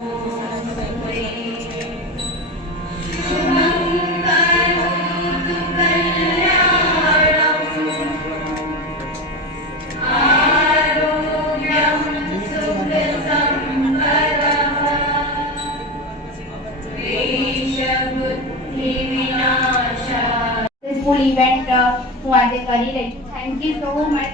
ફૂલ event હું આજે કરી રહી છું. Thank you so much.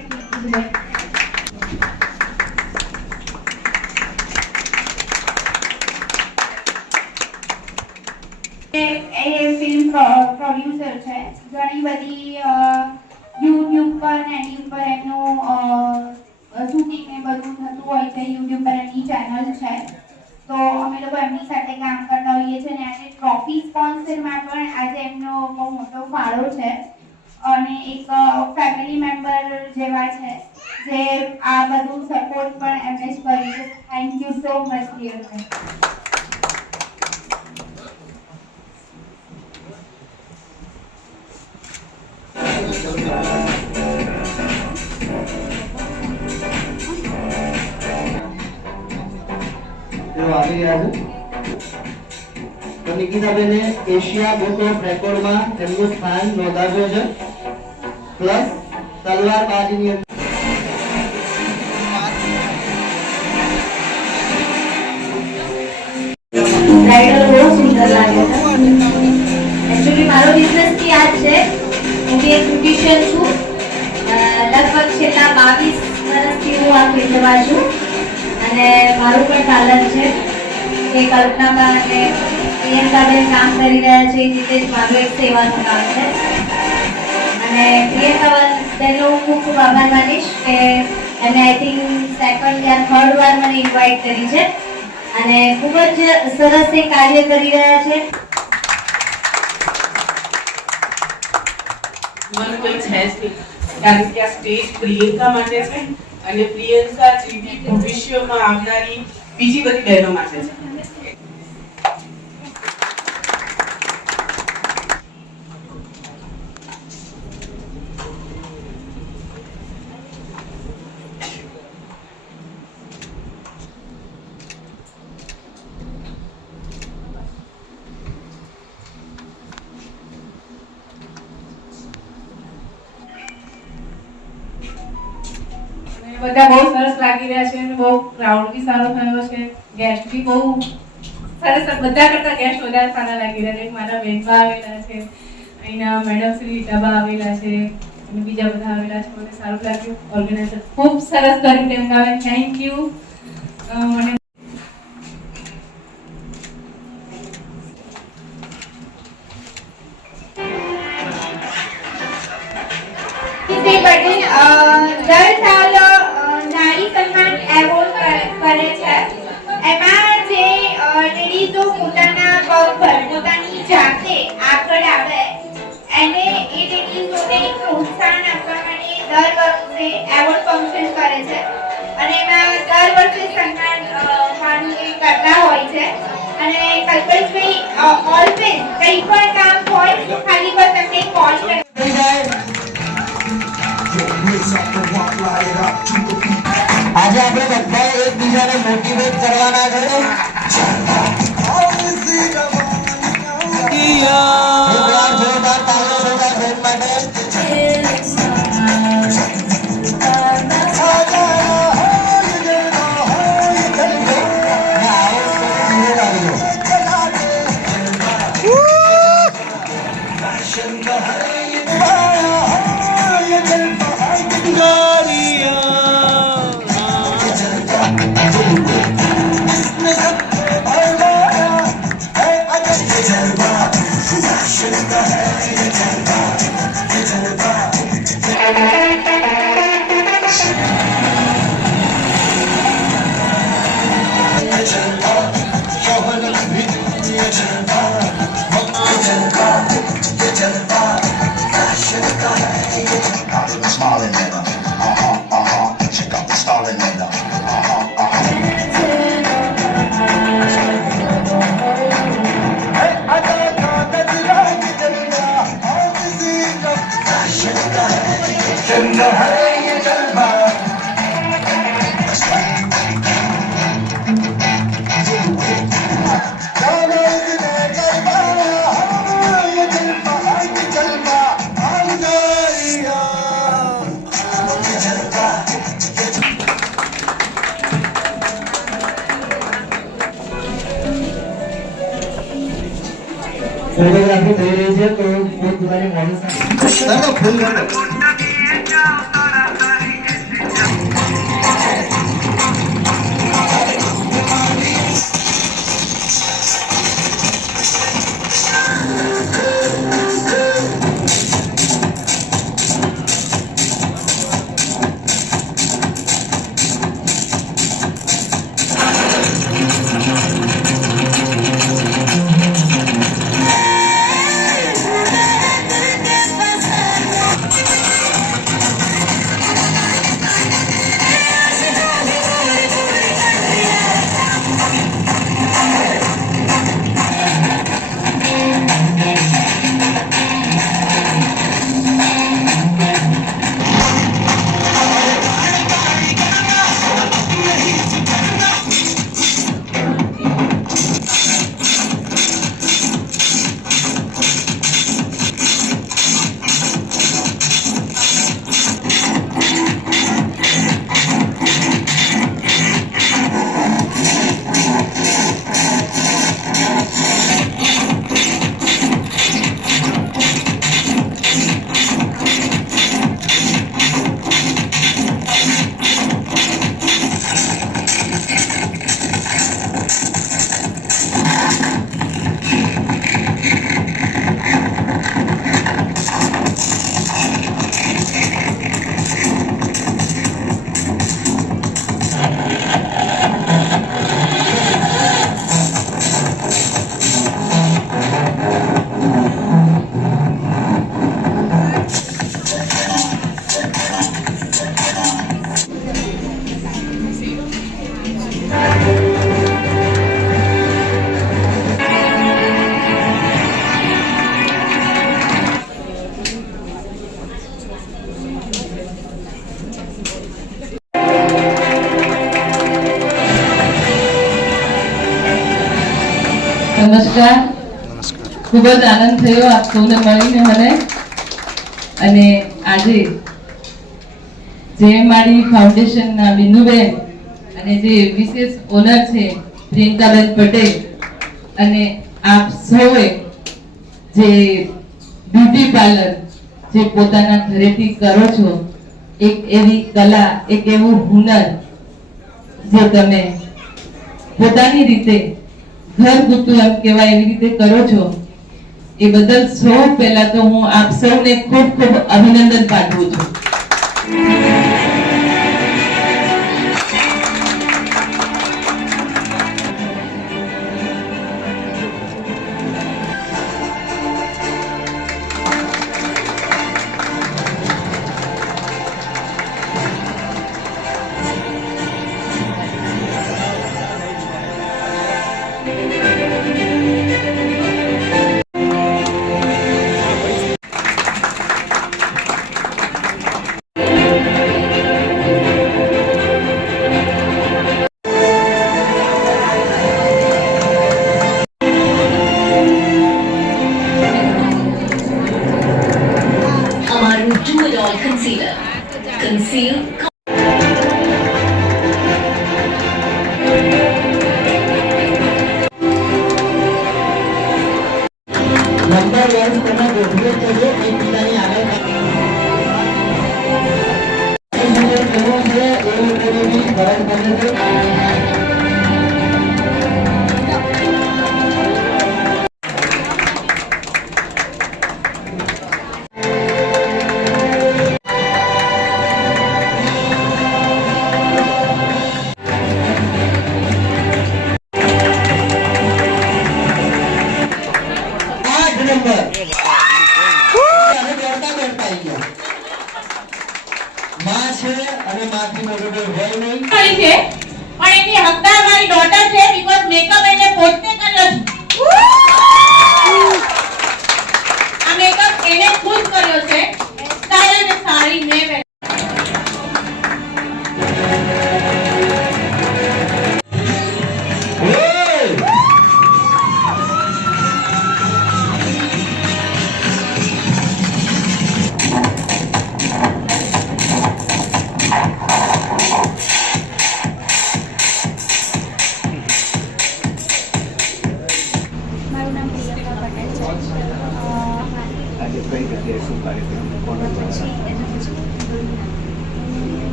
Film producer છે. ઘણી બધી યુટ્યુબ પર ને એની ઉપર એમનું શૂટિંગ ને બધું થતું હોય છે. યુટ્યુબ પર એમની ચેનલ છે, તો અમે લોકો એમની સાથે કામ કરતા હોઈએ છીએ. અને આજે ટ્રોફી સ્પોન્સરમાં પણ આજે એમનો બહુ મોટો ફાળો છે. અને એક ફેમિલી મેમ્બર જેવા છે જે આ બધું સપોર્ટ પણ એમને જ કર્યું છે. Thank you so much dear friend. આવી રહ્યા છે તો નિકિતાબેને એશિયા બુક ઓફ રેકોર્ડમાં તેમનું સ્થાન નોંધાવ્યું છે. પ્લસ તલવારબાજીની બ્રાઇડલ બહુ સુંદર લાગે છે. એકચ્યુઅલી મારો બિઝનેસ થી આ છે. હું એક બ્યુટિશિયન છું. લગભગ છેલ્લા 22 વર્ષથી હું આ ફિલ્ડમાં છું. અને મારું પણ ટાલેન્ટ છે કે કલ્પનાબા અને પ્રિયંકાબેન કામ કરી રહ્યા છે એ રીતે જ મારું એક સેવાનું કામ છે. અને પ્રિયંકાબેનનો હું ખૂબ ખૂબ આભાર માનીશ કે એમને I think second yeah third વાર મને ઇન્વાઇટ કરી છે. અને ખૂબ જ સરસ એ કાર્ય કરી રહ્યા છે. મને કોઈ છે જ નહીં, કારણ કે આ સ્ટેજ પ્રિયંકા માટે છે અને પ્રિયંકા જેવી ભવિષ્યમાં આવનારી બીજી બધી બહેનો માટે છે. બધા બહુ સરસ લાગી રહ્યા છે અને બહુ ક્રાઉડ બી સારો થયો છે. ગેસ્ટ બી બહુ સરસ, બધા કરતા ગેસ્ટ વધારે સારા લાગી રહ્યા છે. મારા બેનબા આવેલા છે, અહીંના મેડમ શ્રી રીટાબા આવેલા છે અને બીજા બધા આવેલા છે. મને સારું લાગ્યું. ઓર્ગેનાઇઝર ખૂબ સરસ કર્યું તેમ કાવે. Thank you. મને દર સાલ નારી સન્માન એવોર્ડ કરે છે. એમાં જે લેડીઝો પોતાના પગ પર પોતાની જાતે આગળ આવે એને એ લેડીઝોને પ્રોત્સાહન આપવા માટે દર વર્ષે એવોર્ડ ફંક્શન કરે છે. અને એમાં દર વર્ષે સન્માન કરતા હોય છે. અને કલ્પેશભાઈ ઓલવેઝ કંઈ પણ કામ હોય તો ખાલી બસ તમને કોલ કરે. આજે આપણે બધા એકબીજાને મોટિવેટ કરવાના છે. જોરદાર તાળીઓ જોરદાર બેન માટે. Smiling at her, check out the stalling at her, photography થઈ રહી છે તો પોતપોતાની મોડલ સાથે ફૂલ કરો. નમસ્કાર. ખૂબ જ આનંદ થયો આપ સૌને મળીને મને. અને આજે જે મારી ફાઉન્ડેશનના બિંદુબેન અને જે વિશેષ ઓનર છે પ્રિયંકાબેન પટેલ અને આપ સૌએ જે બ્યુટી પાર્લર જે પોતાના ઘરેથી કરો છો, એક એવી કલા, એક એવું હુનર જે તમે પોતાની રીતે ઘરગથ્થુ એમ કહેવાય એવી રીતે કરો છો, એ બદલ સૌ પહેલા તો હું આપ સૌને ખૂબ ખૂબ અભિનંદન પાઠવું છું. Conceal. નંબર વાઇઝ તમે ગોઠવી જજો એકબીજાની આગળ. કેવું છે એવું કરવાની ફરજ પડે છે.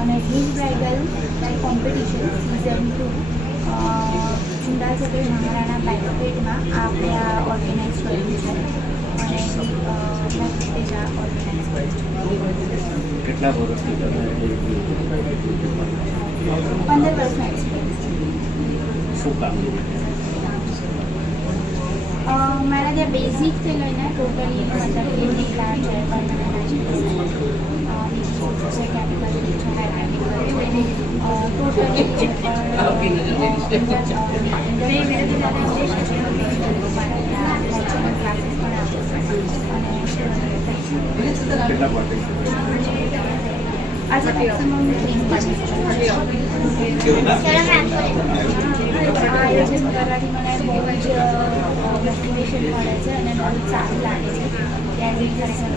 અને હિલ બ્રાઇડલ કોમ્પિટિશન સિઝન 2 ચુંડા ચકડી મહારાણા બેકપેટમાં આપણે આ ઓર્ગેનાઇઝ કર્યું છે અને ઓર્ગેનાઇઝ કર્યું છે. કેટલા વર્ષથી તમે 15 વર્ષનો એક્સપિરિયન્સ. શું કામ મારા ત્યાં બેઝિકથી લઈને ટોટલી મતલબ ક્લિનિક પ્લાન છે, પરમાનન્ટ છે, કેમિકલ છે, હાઇડ્રોટિક આજે મેક્સિમમ 30 આયોજન કરવાથી મને બહુ જ મોટિવેશન મળે છે અને બહુ જ સારું લાગે છે ત્યારે ખરેખર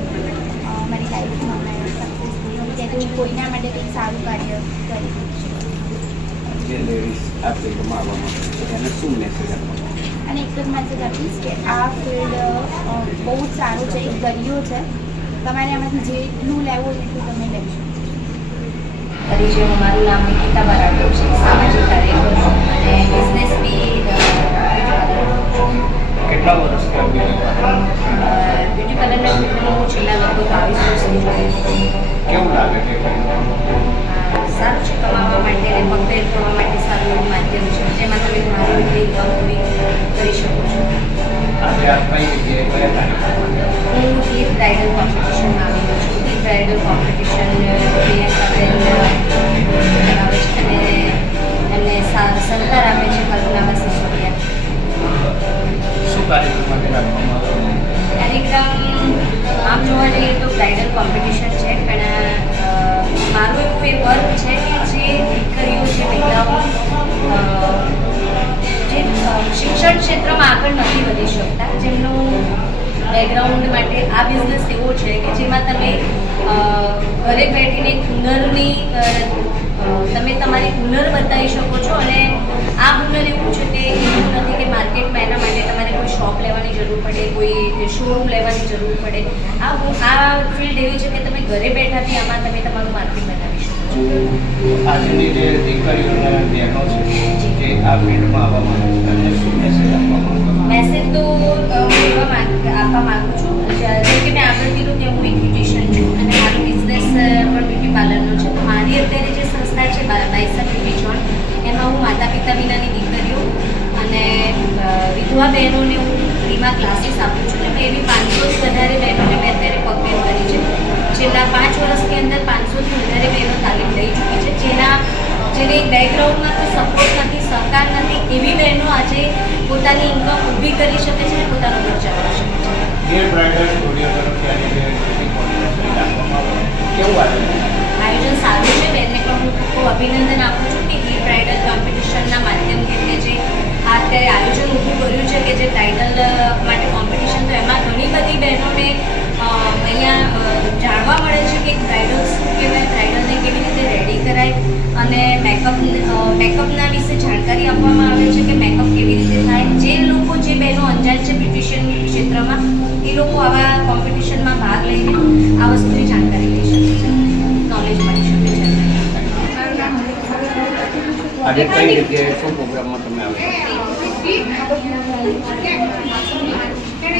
મારી લાઈફમાં મેં સક્સેસફુલ ત્યારે હું કોઈના માટે કંઈક સારું કાર્ય કરી જે લેડીઝ આ ફિલ્ડમાં આવવા માંગે છે એને શું મેસેજ આપવાનો? અને એક જ મેસેજ આપીશ કે આ ફિલ્ડ બહુ જ સારું છે, એક દરિયો છે, તમારે આમાંથી જેટલું લેવું એટલું તમે લઈ શકો. પરિચય મારું નામ નિકિતા બરાબર છે, સામાજિક કાર્યકર અને બિઝનેસ બી કેટલા વર્ષથી આ બ્યુટી પાર્લરના ફિલ્ડમાં હું છેલ્લા લગભગ 22 વર્ષથી જોઈ. કેવું લાગે છે? સારું છે, કમાવા માટે અને પગભેર થવા માટે સારું એવું માધ્યમ છે જેમાં તમે તમારી ઇન્કમ પૂરી કરી શકો છો. આજે આપ કઈ જગ્યાએ કયા કાર્યક્રમમાં? હું ગીત બ્રાઇડલ કોમ્પિટિશનમાં આવેલો છું. ગીત બ્રાઇડલ કોમ્પિટિશન પ્રિયંકાબેન કરાવે છે અને એમને સહકાર આપે છે કરુણાબા સિસોદિયા. શું કાર્યક્રમ માટે રાખવામાં આવ્યો? કાર્યક્રમ આમ જોવા જઈએ તો બ્રાઇડલ કોમ્પિટિશન છે, પણ મારું એવું એ વર્ક છે કે જે દીકરીઓ જે મહિલાઓ જે શિક્ષણ ક્ષેત્રમાં આગળ નથી વધી શકતા, જેમનું બેકગ્રાઉન્ડ માટે આ બિઝનેસ એવો છે કે જેમાં તમે ઘરે બેઠીને હુનરની તમે તમારી હુનર બતાવી શકો છો અને આ હુનર એવું છે કે એવું નથી કે માર્કેટમાં એના માટે તમારે કોઈ શોપ લેવાની જરૂર પડે, કોઈ શોરૂમ લેવાની જરૂર પડે. આ ફિલ્ડ એવી છે કે તમે ઘરે બેઠા બી આમાં તમે તમારું માર્કેટ બનાવી શકો છો. આજની જે દીકરીઓ અને બહેનો છે જે આ ફિલ્ડમાં આવવા માંગે છે અને શું મેસેજ આપવા માંગે? મેસેજ તો હું આપવા માગું છું. જેમ કે મેં આગળ કીધું કે હું એક બ્યુટિશિયન છું અને મારો બિઝનેસ પણ બ્યુટી પાર્લરનો છે. મારી અત્યારે જે સંસ્થા છે બાયસા બ્યુટી જોન, એમાં હું માતા પિતા વિનાની દીકરીઓ અને વિધવા બહેનોને હું ફ્રીમાં ક્લાસીસ આપું છું અને એવી 500થી વધારે બહેનોને મેં અત્યારે પગભેર કરી છે. છેલ્લા 5 વર્ષની અંદર 500થી વધારે બહેનો તાલીમ લઈ ચૂકી છે, જેને બેકગ્રાઉન્ડમાં તો સપોર્ટ નથી, સહકાર નથી, એવી બહેનો આજે પોતાની ઇન્કમ ઊભી કરી શકે છે અને પોતાનો ઘર ચલાવી શકે છે. ગીર બ્રાઇડલ સ્ટુડિયો તરફથી આજે જે બ્યુટી કોમ્પિટિશન રાખવામાં આવ્યું, કેવું આયોજન સારું છે. બેનને પણ હું ખૂબ અભિનંદન આપું છું કે ગીર બ્રાઇડલ કોમ્પિટિશનના માધ્યમથી એમને જે આ અત્યારે આયોજન ઊભું કર્યું છે કે જે બ્રાઇડલ માટે કોમ્પિટિશન, તો એમાં ઘણી બધી બહેનોને અહીંયા જાણવા મળે છે કે બ્રાઇડલ શું કહેવાય, બ્રાઇડલને કેવી રીતે રેડી કરાય અને મેકઅપના વિશે જાણકારી આપવામાં આવે છે કે મેકઅપ કેવી રીતે થાય. જે લોકો જે બહેનો અંજાન છે બ્યુટિશિયન ક્ષેત્રમાં, એ લોકો આવા કોમ્પિટિશનમાં ભાગ લઈને આ વસ્તુની જાણકારી લઈ શકે છે, નોલેજ મળી શકે છે. આજે કઈ જગ્યાએ શું પ્રોગ્રામમાં તમે આવ્યા?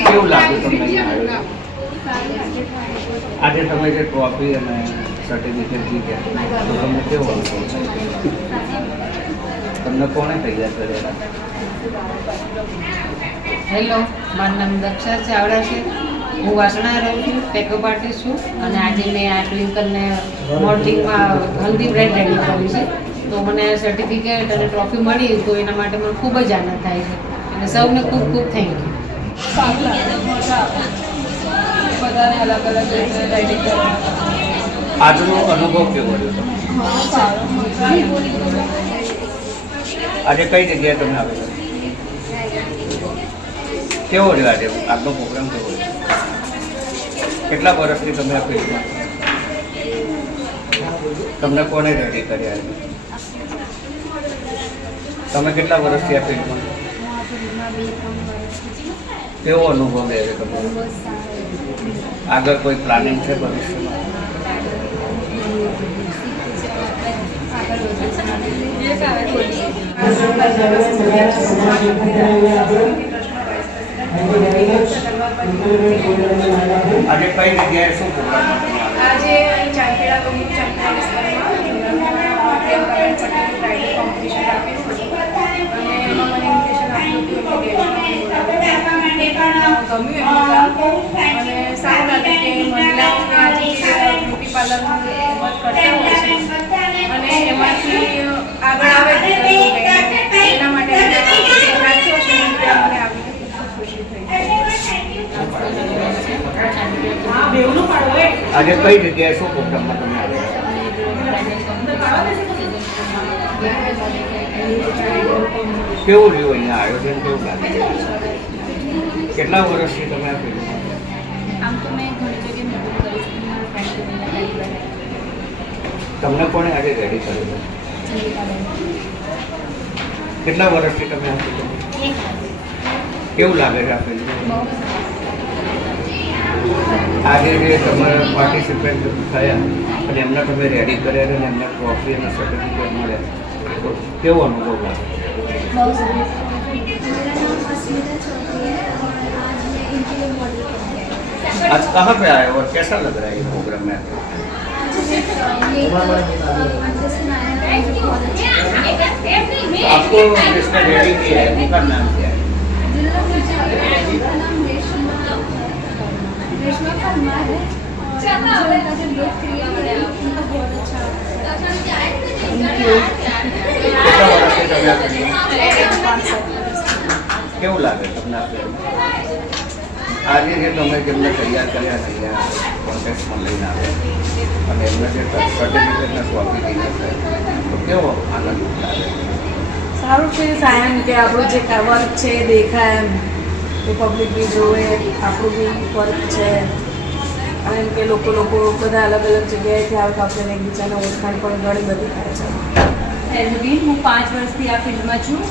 કેવું લાગ્યું તમને અહીંયા આવ્યું? આજે તમે જે ટ્રોફી અને સર્ટિફિકેટ જીત્યા તો તમને કેવો અનુભવ? તમને કોણે તૈયાર કરેલા? હેલો, મારું નામ દક્ષા ચાવડા છે. હું વાસણા રહું છું, મેકઅપ આર્ટિસ્ટ છું અને આજે મેં આ ટ્વિંકલને મોડલિંગમાં હલ્દી બ્રાઇડ રેડી કરી છે. તો મને સર્ટિફિકેટ અને ટ્રોફી મળી તો એના માટે મને ખૂબ જ આનંદ થાય છે અને સૌને ખૂબ ખૂબ થેન્ક યુ. બધાને અલગ અલગ રીતે રેડી કરવા. આજનો અનુભવ કેવો રહ્યો? આજે કઈ જગ્યાએ તમે આવેલા? કેવો રહ્યો આજે આજનો પ્રોગ્રામ? કેવો રહ્યો? કેટલા વર્ષથી તમે આ ફિલ્ડમાં? તમને કોને રેડી કર્યા? તમે કેટલા વર્ષથી આ ફિલ્ડમાં? કેવો અનુભવ રહે છે તમારો? આગળ કોઈ પ્લાનિંગ છે ભવિષ્યમાં? આજે કઈ જગ્યાએ શું પ્રોગ્રામમાં તમે આવ્યા? આજે અહીં ચાંદખેડા ગમુ ચંપા વિસ્તારમાં બ્રાઇડલ કોમ્પિટિશન રાખેલું હતું અને એમાં મને ઇન્વિટેશન આપ્યું હતું કે ગમ્યું એનું કામ અને સારું લાગ્યું કે મહિલાઓને આજે બ્યુટી પાર્લરમાં મત કરતા હોય છે અને એમાંથી આગળ આવે એના માટે રાખ્યો છે મને આવીને ખૂબ ખુશી થઈ. આજે કઈ જગ્યાએ શું પ્રોગ્રામમાં તમે આવ્યા? કેવું રહ્યું અહીંયા આયોજન કેવું લાગે? કેટલા વર્ષથી તમે આ ફિલ્ડમાં? આમ તો મેં ઘણી જગ્યાએ નોકરી કરી છે મારા ફ્રેન્ડ તમને કોણે આજે રેડી કર્યું છે? કેટલા વર્ષથી તમે આ ફિલ્ડમાં? કેવું લાગે છે આ ફિલ્ડમાં? આજે જે તમારા પાર્ટિસિપેન્ટ થયા અને એમને તમે રેડી કર્યા અને એમને ટ્રોફી અને સર્ટિફિકેટ મળ્યા તો કેવો અનુભવ લાગે? बहुत सारे मेरा नाम अस्मिता चौधरी है और आज मैं इनके लिए मॉडल कर रही हूँ। आज कहाँ पे आए और कैसा लग रहा है ये प्रोग्राम में? आज मैं ये कंटेस्टेंट आया है जो बहुत अच्छा है। आपको जिसने रेडी किया है उनका नाम क्या है? जिन्होंने मुझे उनका नाम रेशमा परमार है और मुझे उनका जो लुक क्रिएट है उनका बहुत अच्छा है। કેટલા વર્ષથી તમે આ ફિલ્ડમાં? કેવું લાગે તમને આ ફિલ્ડમાં? આજે જે તમે જેમને તૈયાર કર્યા છે અહીંયા કોન્ટેસ્ટમાં લઈને આવ્યા અને એમને જે સર્ટિફિકેટના ટ્રોફી લઈને છે તો કેવો આનંદ લાગે? સારું છે સાયન કે આપણું જે વર્ક છે એ દેખાય એમ કે પબ્લિક બી જોવે આપણું બી વર્ક છે અને એમ કે લોકો બધા અલગ અલગ જગ્યાએથી આવે તો આપણને એકબીજાને ઓળખાણ પણ ઘણી બધી થાય છે. એલ્વિન હું 5 વર્ષથી આ ફિલ્ડમાં છું.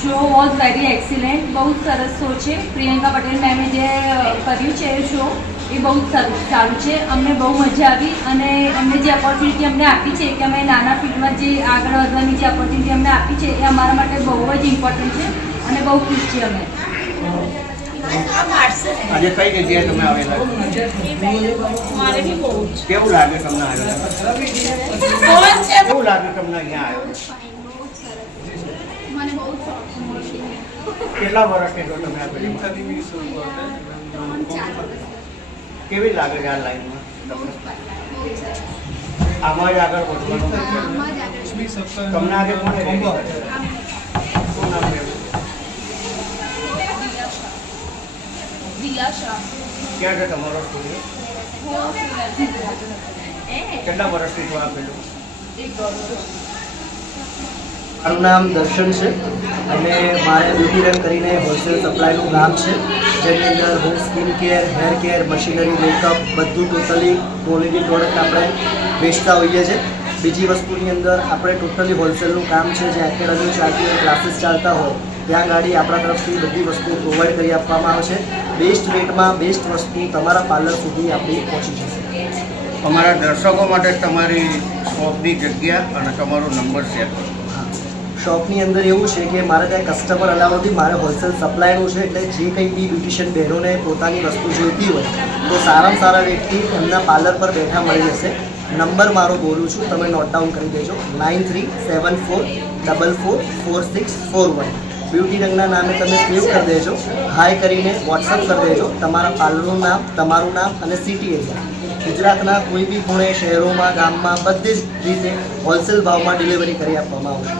શો વોઝ વેરી એક્સિલન્ટ, બહુ જ સરસ શો છે. પ્રિયંકા પટેલ મેમે જે કર્યું છે એ શો એ બહુ જ સારું છે. અમને બહુ મજા આવી અને એમને જે ઓપોર્ચ્યુનિટી અમને આપી છે કે અમે નાના ફિલ્ડમાં જે આગળ વધવાની જે ઓપોર્ચ્યુનિટી અમને આપી છે એ અમારા માટે બહુ જ ઇમ્પોર્ટન્ટ છે અને બહુ ખુશ છીએ અમે. આજે કઈ જગ્યાએ તમે આવેલા? કેવું લાગે તમને આવ્યો? કેવું લાગે તમને અહીંયા આવ્યો? મને બહુ શોખ છે. કેટલા વર્ષથી છો તમે આ ફિલ્મમાં? 4 વર્ષ. કેવી લાગે છે આ લાઈનમાં તમને? આમાં જ આગળ વધવાનું છે. આમાં જ આગળ તમને આજે કોને રેડી કર્યા? શું નામ છે? દિલા શાહ. ક્યાં છે તમારો સ્ટુડિયો? કેટલા વર્ષથી છો આ ફિલ્મ? મારું નામ દર્શન છે અને મારે બ્યુટી રન કરીને હોલસેલ સપ્લાયનું કામ છે જેની અંદર home skin care, hair care, machinery, makeup બધું ટોટલી ક્વોલિટી પ્રોડક્ટ આપણે વેચતા હોઈએ છીએ. બીજી વસ્તુની અંદર આપણે ટોટલી હોલસેલનું કામ છે. જે એકેડમી ચાલતી હોય, ક્લાસીસ ચાલતા હોય ત્યાં ગાડી આપણા તરફથી બધી વસ્તુ પ્રોવાઈડ કરી આપવામાં આવે છે. બેસ્ટ રેટમાં બેસ્ટ વસ્તુ તમારા પાર્લર સુધી આપણી પહોંચી જશે. અમારા દર્શકો માટે તમારી શોપની જગ્યા અને તમારો નંબર શેર કરો. શોપની અંદર એવું છે કે મારે ત્યાં કસ્ટમર અલાવ નથી, મારે હોલસેલ સપ્લાયનું છે એટલે જે કંઈ બી બ્યુટિશિયન બહેનોને પોતાની વસ્તુ જોઈતી હોય તો સારામાં સારા રેટથી એમના પાર્લર પર બેઠા મળી જશે. નંબર મારો બોલું છું, તમે નોટ ડાઉન કરી દેજો 9374444641. બ્યુટી રંગના નામે તમે સેવ કરી દેજો, હાઈ કરીને વોટ્સઅપ કરી દેજો તમારા પાર્લરનું નામ, તમારું નામ અને સિટી એરિયા. ગુજરાતના કોઈ બી ખૂણે, શહેરોમાં, ગામમાં બધી જ રીતે હોલસેલ ભાવમાં ડિલિવરી કરી આપવામાં આવશે.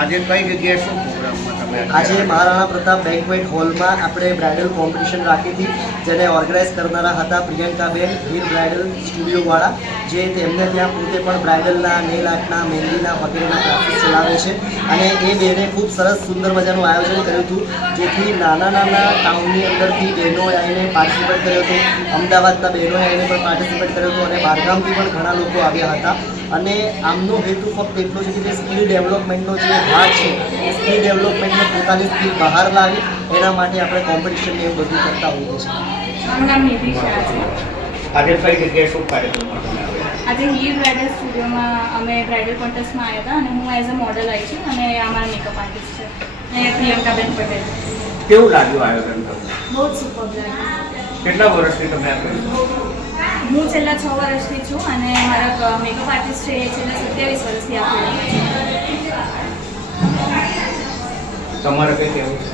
આજે કઈ જગ્યાએ શું પ્રોગ્રામમાં તમે? આજે મહારાણા પ્રતાપ બેન્ક્વેટ હોલમાં આપણે બ્રાઇડલ કોમ્પિટિશન રાખી હતી જેને ઓર્ગેનાઇઝ કરનારા હતા પ્રિયંકાબેન, હીર બ્રાઇડલ સ્ટુડિયોવાળા, જે તેમને ત્યાં પોતે પણ બ્રાઇડલના, નેલ આર્ટના, મહેંદીના વગેરેના ક્લાસીસ ચલાવે છે અને એ બેને ખૂબ સરસ સુંદર મજાનું આયોજન કર્યું હતું જેથી નાના ટાઉનની અંદરથી બહેનોએ આવીને પાર્ટિસિપેટ કર્યો હતો. અમદાવાદના બહેનોએ આવીને પણ પાર્ટિસિપેટ કર્યો હતો અને બહારગામથી પણ ઘણા લોકો આવ્યા હતા. અને આમનો હેતુ ફક્ત એટલો છે કે જે સ્કિલ ડેવલપમેન્ટનો જે ભાગ છે એ સ્કિલ ડેવલપમેન્ટને પોતાની સ્કિલ બહાર લાવી એના માટે આપણે કોમ્પિટિશનને એવું બધું કરતા હોઈએ છીએ. મારું નામ નિધિ શાહ છે. આજે કઈ જગ્યાએ શું કાર્યક્રમમાં તમે આવ્યા? આજે હીર બ્રાઇડલ સ્ટુડિયોમાં અમે બ્રાઇડલ કોન્ટેસ્ટમાં આવ્યા હતા અને હું એઝ અ મોડલ આવી છું અને અમારા મેકઅપ આર્ટિસ્ટ છે અને પ્રિયંકાબેન પટેલ. કેવું લાગ્યું આયોજન તમને? બહુ જ સુપર લાગ્યું. કેટલા વર્ષથી તમે આ કર્યું? હું છેલ્લા 6 વર્ષથી છું અને મારા મેકઅપ આર્ટિસ્ટ છે એ છેલ્લા 27 વર્ષથી આ તમારે કંઈ કહેવું છે?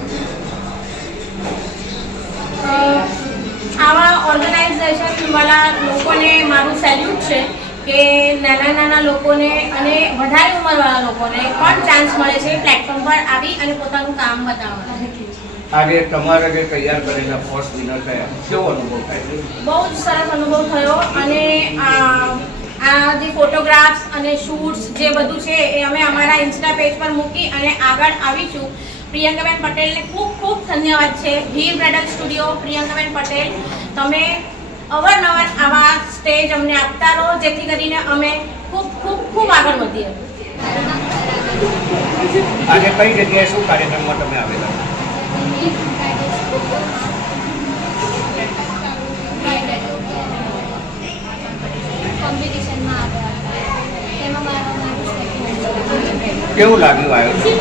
આવા ઓર્ગેનાઇઝેશન વાળા લોકોને મારું સેલ્યુટ છે કે નાના લોકોને અને વધારે ઉંમરવાળા લોકોને પણ ચાન્સ મળે છે પ્લેટફોર્મ પર આવી અને પોતાનું કામ બતાવવાનું. આજે તમારા જે તૈયાર કરેલા ફર્સ્ટ વિનર થયા, કેવો અનુભવ થાય? બહુ જ સરસ અનુભવ થયો અને આ જે ફોટોગ્રાફ્સ અને શૂટ્સ જે બધું છે એ અમે અમારા ઇન્સ્ટા પેજ પર મૂકી અને આગળ આવીશું. પ્રિયંકાબેન પટેલને ખૂબ ખૂબ ધન્યવાદ છે. હીર બ્રાઇડલ સ્ટુડિયો, પ્રિયંકાબેન પટેલ, તમે અવારનવાર આવા સ્ટેજ અમને આપતા રહો જેથી કરીને અમે ખૂબ ખૂબ ખૂબ આગળ વધીએ. આજે કઈ જગ્યાએ શું કાર્યક્રમમાં તમે આવેલા? કોમ્પિટિશનમાં આવ્યા હતા તેમાં મારું સેકન્ડ. કેવું લાગ્યું આયોજન?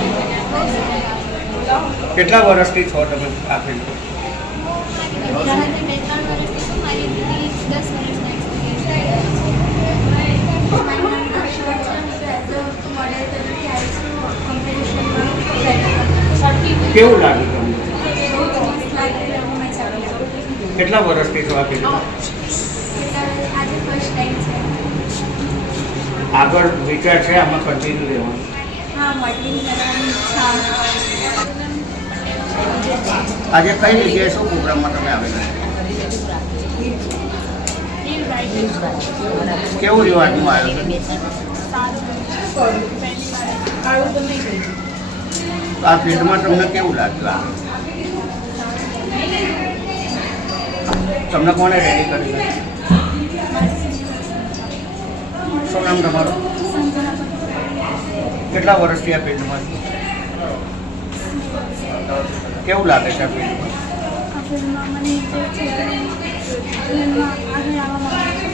કેટલા વર્ષથી છો તમે આ ફિલ્ડ? હું 2-3 વર્ષથી છું. મારી દીદી 10 વર્ષના એક્સપિરિયન્સ કેવું લાગ્યું તમને? કેટલા વર્ષથી છો આ ફિલ્ડમાં? આજે ફર્સ્ટ ટાઈમ છે. આગળ વિચાર છે આમાં કન્ટિન્યુ રહેવાનું? હા, મોડલિંગ કરવાની ઈચ્છા. આજે કઈ જગ્યાએ શું પ્રોગ્રામમાં તમે આવેલા? કેવું રહ્યું આજનું આયોજન? આ ફિલ્ડમાં તમને કેવું લાગ્યું? તમને કોને રેડી કરી? શું નામ તમારું? કેટલા વર્ષથી આ ફિલ્ડમાં? કેવું લાગે છે આ ફિલ્ડમાં? આ ફિલ્મમાં મને જે છે આગળ આવવા માંગે